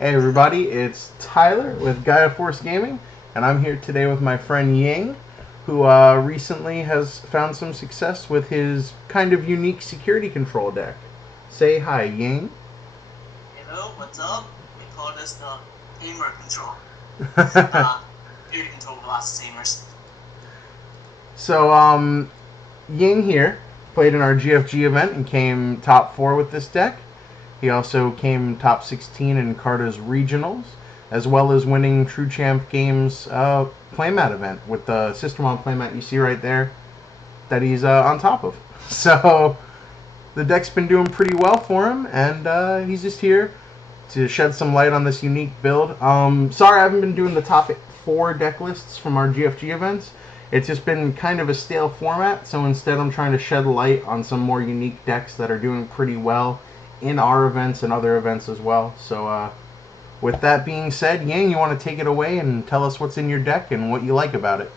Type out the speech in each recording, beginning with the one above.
Hey everybody, it's Tyler with Gaia Force Gaming, and I'm here today with my friend Ying, who recently has found some success with his kind of unique security control deck. Say hi, Ying. Hello, what's up? We call this the tamer control. Security control with lots of tamers. So, Ying here played in our GFG event and came top 4 with this deck. He also came top 16 in Carta's regionals, as well as winning True Champ Games playmat event with the System on playmat you see right there that he's on top of. So the deck's been doing pretty well for him, and he's just here to shed some light on this unique build. Sorry I haven't been doing the top 4 deck lists from our GFG events. It's just been kind of a stale format, so instead I'm trying to shed light on some more unique decks that are doing pretty well in our events and other events as well. So with that being said, Yang, you want to take it away and tell us what's in your deck and what you like about it?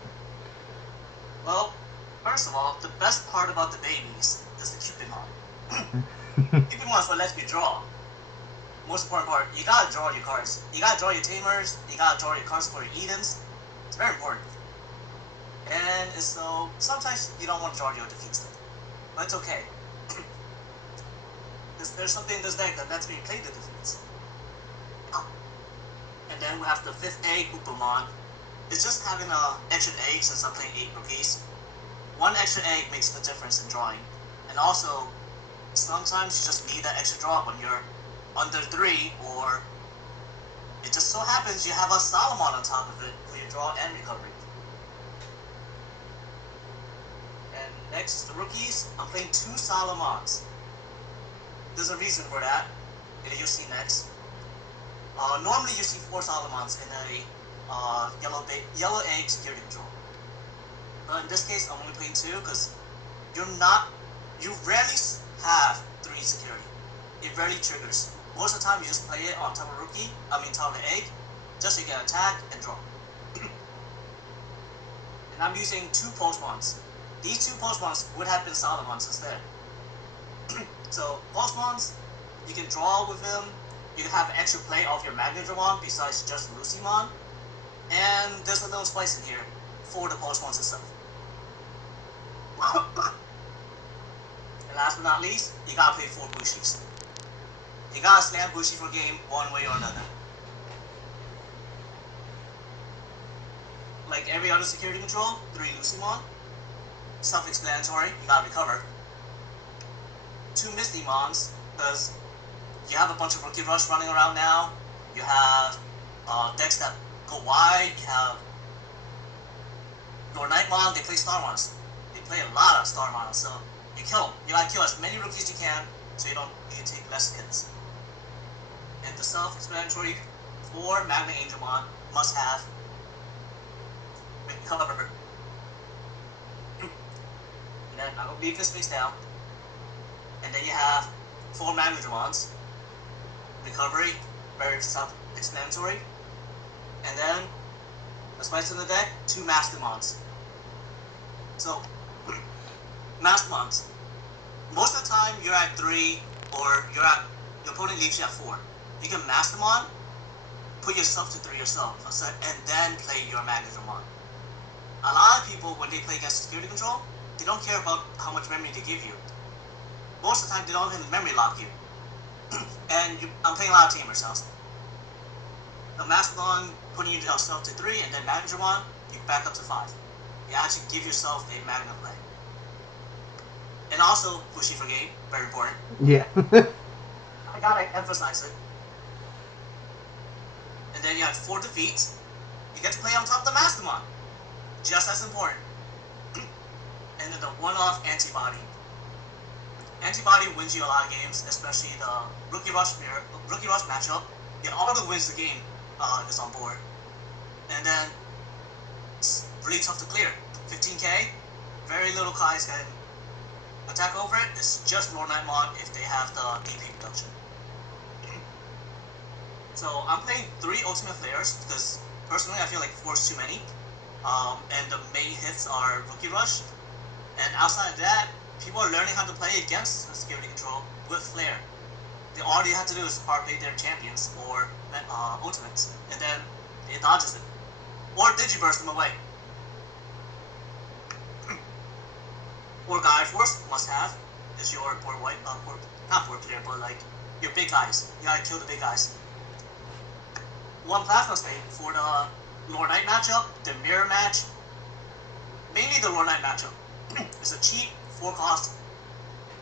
Well, first of all, the best part about the babies is the Cupidon. Cupidon is what lets you draw. Most important part, you gotta draw your cards. You gotta draw your tamers, you gotta draw your cards for your Edens. It's very important. And so, sometimes you don't want to draw your defeats, but it's okay. There's something in this deck that lets me play the defeats. And then we have the 5th egg, Upamon. It's just having an extra egg since I'm playing 8 rookies. One extra egg makes the difference in drawing. And also, sometimes you just need that extra draw when you're under 3, or it just so happens you have a Solomon on top of it for your draw and recovery. And next is the rookies. I'm playing 2 Solomons. There's a reason for that. You'll see next. Normally you see 4 Solomons in a yellow egg security control. But in this case, I'm only playing 2 because you rarely have 3 security. It rarely triggers. Most of the time you just play it on top of top of the egg, just so you can attack and draw. And I'm using 2 Pulsemons. These 2 Pulsemons would have been Solomons instead. So Pulsemons, you can draw with them. You can have extra play off your Magnadramon besides just Lucymon. And there's a little spice in here for the Pulsemons itself. And last but not least, you gotta play 4 Bushies. You gotta slam Bushi for game one way or another. Like every other security control, 3 Lucymon. Self-explanatory, you gotta recover. 2 Mistymons, because you have a bunch of Rookie Rush running around now. You have decks that go wide. You have your Nightmon, they play Starmons. They play a lot of Starmons, so you kill them. You gotta kill as many rookies as you can so you take less hits. And the self-explanatory 4 Magna Angelmon must have recover. And then I'm gonna leave this face down. And then you have 4 Magnadramons. Recovery, very self-explanatory. And then, the spice in the deck, 2 Mastermons. So, Mastermons. Most of the time, you're at 3, or your opponent leaves you at 4. You can Mastermon, put yourself to 3 yourself, and then play your Magnadramon. A lot of people, when they play against security control, they don't care about how much memory they give you. Most of the time, they don't even memory lock you. And I'm playing a lot of tamers also. The Mastodon, putting yourself to 3, and then Magnadramon, you back up to 5. You actually give yourself a Magna play. And also, Bushi for game, very important. Yeah. I gotta emphasize it. And then you have 4 defeats. You get to play on top of the Mastodon. Just as important. And then the one-off Antibody. Antibody wins you a lot of games, especially the Rookie Rush matchup. It auto wins the game if it's on board. And then it's really tough to clear. 15k, very little guys can attack over it. It's just Lord Nightmon if they have the DP reduction. So I'm playing 3 Ultimate Flares because personally I feel like 4 is too many. And the main hits are Rookie Rush. And outside of that, people are learning how to play against the security control with Flare. All you have to do is hard play their champions or ultimates, and then it dodges it. Or Digiburst them away. Or Gaia Force, must have, is your board white, not board clear, but like your big guys. You gotta kill the big guys. One Plasma State for the Lord Knight matchup, the Mirror match, mainly the Lord Knight matchup. It's a cheap 4 cost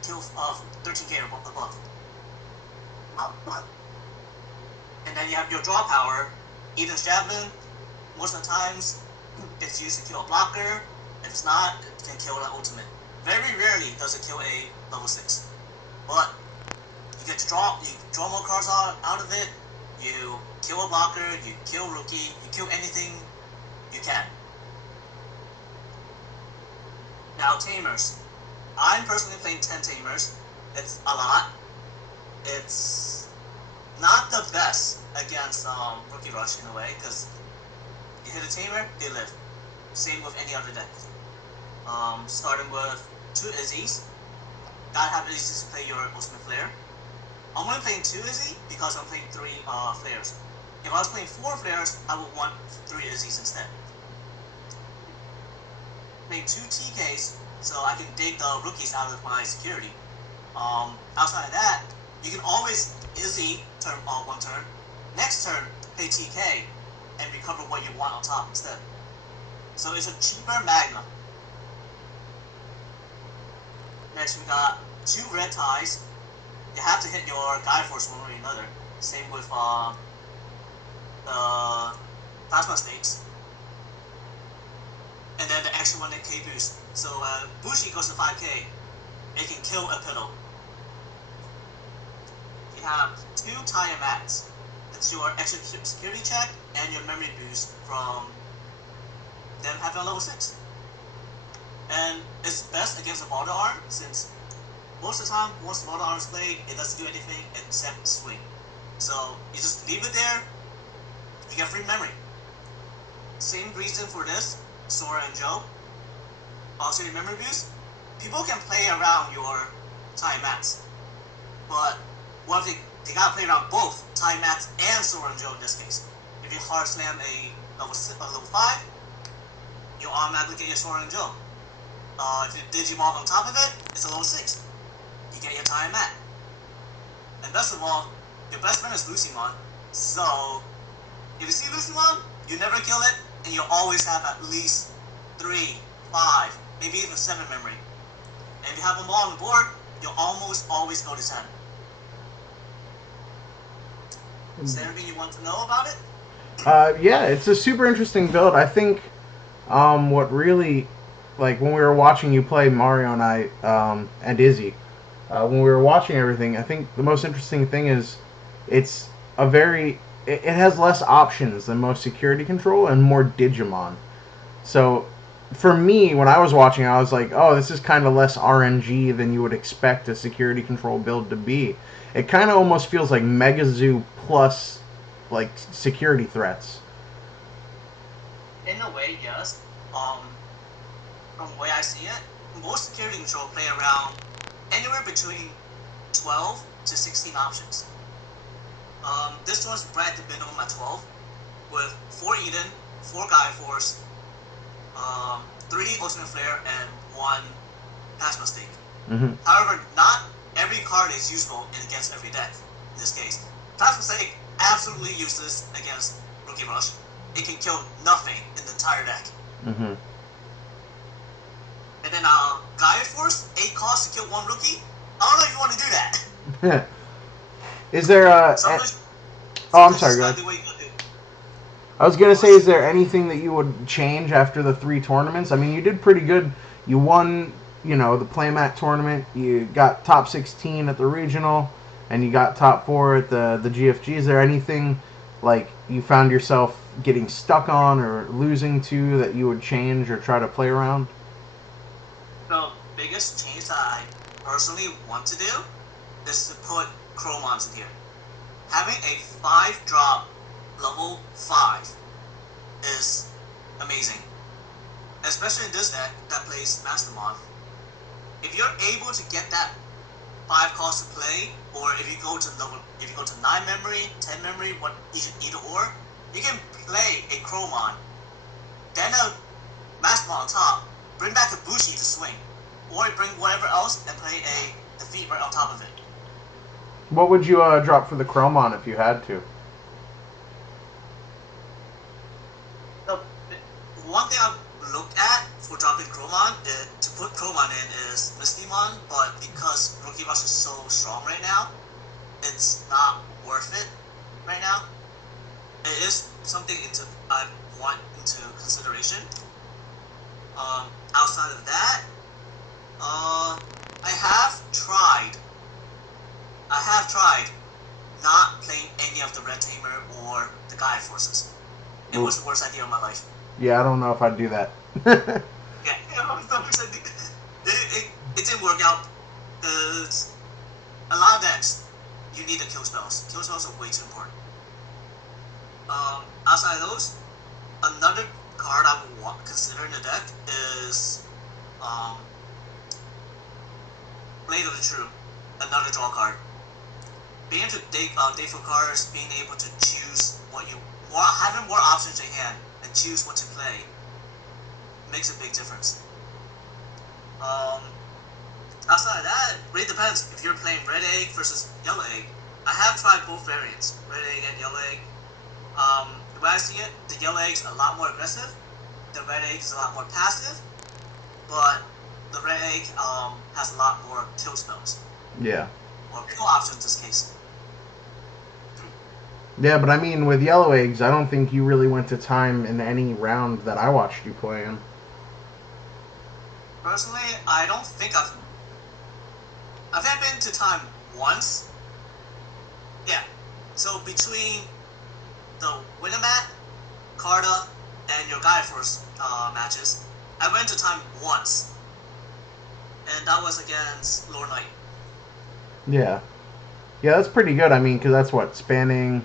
kill of 13k or above. And then you have your draw power, Eden's Javelin. Most of the times, it's used to kill a blocker. If it's not, it can kill an ultimate. Very rarely does it kill a level 6. But you get to you draw more cards out of it, you kill a blocker, you kill rookie, you kill anything you can. Now, Tamers. I'm personally playing 10 Tamers. It's a lot. It's not the best against Rookie Rush in a way, because you hit a Tamer, they live. Same with any other deck. Starting with 2 Izzies. Gotta have Izzies to play your Ultimate Flare. I'm only playing 2 Izzy because I'm playing 3 Flares. If I was playing 4 Flares, I would want 3 Izzies instead. Playing 2 TKs so I can dig the rookies out of my security. Outside of that, you can always Izzy turn 1 turn. Next turn, play TK and recover what you want on top instead. So it's a cheaper Magna. Next, we got 2 red ties. You have to hit your Gaia Force one way or another. Same with the Plasma Snakes. And then the extra 1k boost. So Bushi goes to 5k. It can kill a Piddle. You have 2 Tire Mats. It's your extra security check and your memory boost from them having a level 6. And it's best against a Boulder Arm, since most of the time, once the Boulder Arm is played, it doesn't do anything except swing. So you just leave it there, you get free memory. Same reason for this, Sora and Joe. Also your memory boost. People can play around your Time Mats, but what if they gotta play around both Time Mats and Sora and Joe in this case. If you hard slam a level 5, you'll automatically get your Sora and Joe. If you Digimon on top of it, it's a level 6. You get your Time Mat. And best of all, your best friend is Lucymon. So, if you see Lucymon, you never kill it, and you'll always have at least 3, 5, maybe even 7 memory. And if you have them all on the board, you'll almost always go to 10. Is there anything you want to know about it? Yeah, it's a super interesting build. I think what really, like when we were watching you play Mario and I and Izzy, when we were watching everything, I think the most interesting thing is it's a very it has less options than most security control and more Digimon. So for me, when I was watching, I was like, oh, this is kind of less RNG than you would expect a security control build to be. It kind of almost feels like Mega Zoo plus like security threats. In a way, yes. From the way I see it, most security control play around anywhere between 12 to 16 options. This one's right at the minimum at 12, with 4 Eden, 4 Gaia Force, 3 Ultimate Flare, and 1 Plasma Stake. Mm-hmm. However, not every card is useful against every deck. In this case, Plasma Stake absolutely useless against Rookie Rush. It can kill nothing in the entire deck. Mm-hmm. And then Gaia Force, 8 costs to kill 1 rookie. I don't know if you want to do that. Is there I'm sorry, go ahead. I was gonna say, is there anything that you would change after the 3 tournaments? I mean, you did pretty good. You won, the playmat tournament. You got top 16 at the regional, and you got top 4 at the GFG. Is there anything like you found yourself getting stuck on or losing to that you would change or try to play around? The biggest change that I personally want to do is to put Chromons in here. Having a 5-drop level 5 is amazing. Especially in this deck that plays Mastermon. If you're able to get that 5 costs to play, or if you go to 9 memory, 10 memory, either or, you can play a Chromon, then a Master on top, bring back a Bushi to swing, or bring whatever else and play a defeat right on top of it. What would you drop for the Chromon if you had to? The one thing I've looked at for dropping Chromon, to put Chromon in, is Mistymon, but because Rookie Rush is so strong right now, it's not worth it right now. It is something I want into consideration. Outside of that, I have tried not playing any of the Red Tamer or the Gaia Forces. It was the worst idea of my life. Yeah, I don't know if I'd do that. Yeah, it didn't work out. Because a lot of decks, you need the kill spells. Kill spells are way too important. Outside of those, another card I would consider in the deck is Blade of the True, another draw card. Being able to dig for cards, being able to choose having more options in hand and choose what to play makes a big difference. Outside of that, it really depends if you're playing Red Egg versus Yellow Egg. I have tried both variants, Red Egg and Yellow Egg. The way I see it, the Yellow Egg's a lot more aggressive, the Red Egg is a lot more passive, but the Red Egg has a lot more kill spells. Yeah. Or kill options in this case. Yeah, but I mean, with Yellow Eggs, I don't think you really went to time in any round that I watched you play in. Personally, I don't think I've been to time once. Yeah. So between the Winamac, Carta, and your Gaia Force matches, I went to time once. And that was against Lord Knight. Yeah. Yeah, that's pretty good. I mean, because that's what, spanning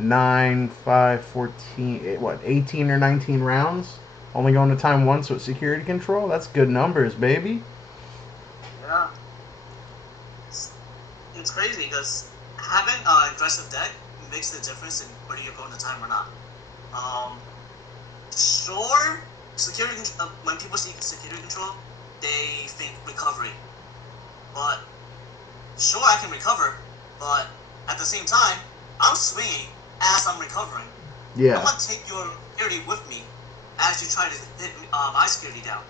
9, 5, 14, 18 or 19 rounds? Only going to time once with security control? That's good numbers, baby. Yeah. It's crazy because having an aggressive deck makes the difference in whether you're going to time or not. Sure, when people see security control, they think recovery. But sure, I can recover, but at the same time, I'm swinging as I'm recovering. Yeah. I'm going to take your security with me as you try to hit my security down.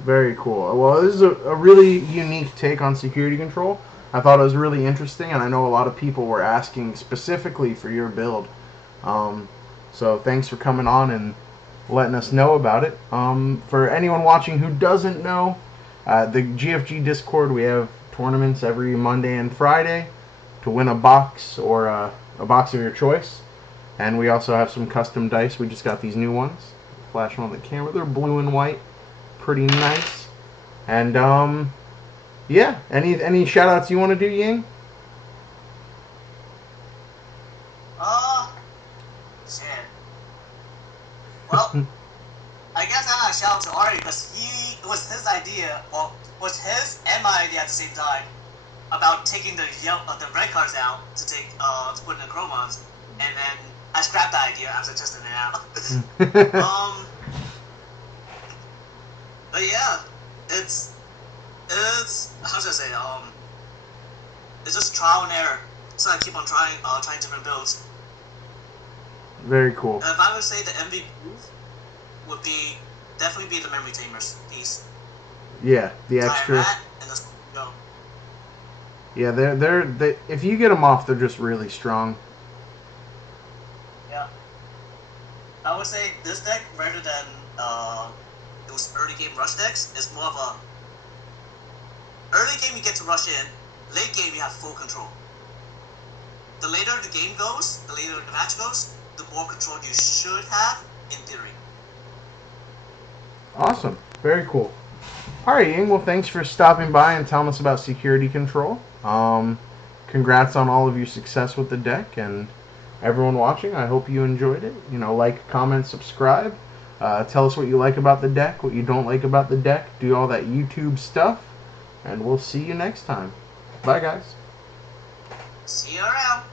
Very cool. Well, this is a really unique take on security control. I thought it was really interesting, and I know a lot of people were asking specifically for your build. So thanks for coming on and letting us know about it. For anyone watching who doesn't know, the GFG Discord, we have tournaments every Monday and Friday to win a box or a box of your choice. And we also have some custom dice. We just got these new ones. Flash them on the camera. They're blue and white. Pretty nice. And yeah, any shout outs you want to do, Ying? Shit. Well, I guess I gotta shout out to Ari because it was his idea, well, was his and my idea at the same time about taking the red cards out to put in the Chromons, and then I scrapped that idea after testing it out. But yeah, it's how should I say, it's just trial and error. So I keep on trying different builds. Very cool. And if I would say the MVP would definitely be the Memory Tamers piece. Yeah, the extra. And the go. Yeah, they if you get them off, they're just really strong. Yeah. I would say this deck, rather than those early game rush decks, is more of a early game you get to rush in, late game you have full control. The later the game goes, the later the match goes, the more control you should have in theory. Awesome. Very cool. Alright, Ying, well thanks for stopping by and telling us about security control. Congrats on all of your success with the deck, and everyone watching, I hope you enjoyed it. Like, comment, subscribe. Tell us what you like about the deck, what you don't like about the deck. Do all that YouTube stuff. and we'll see you next time. Bye, guys. See you around.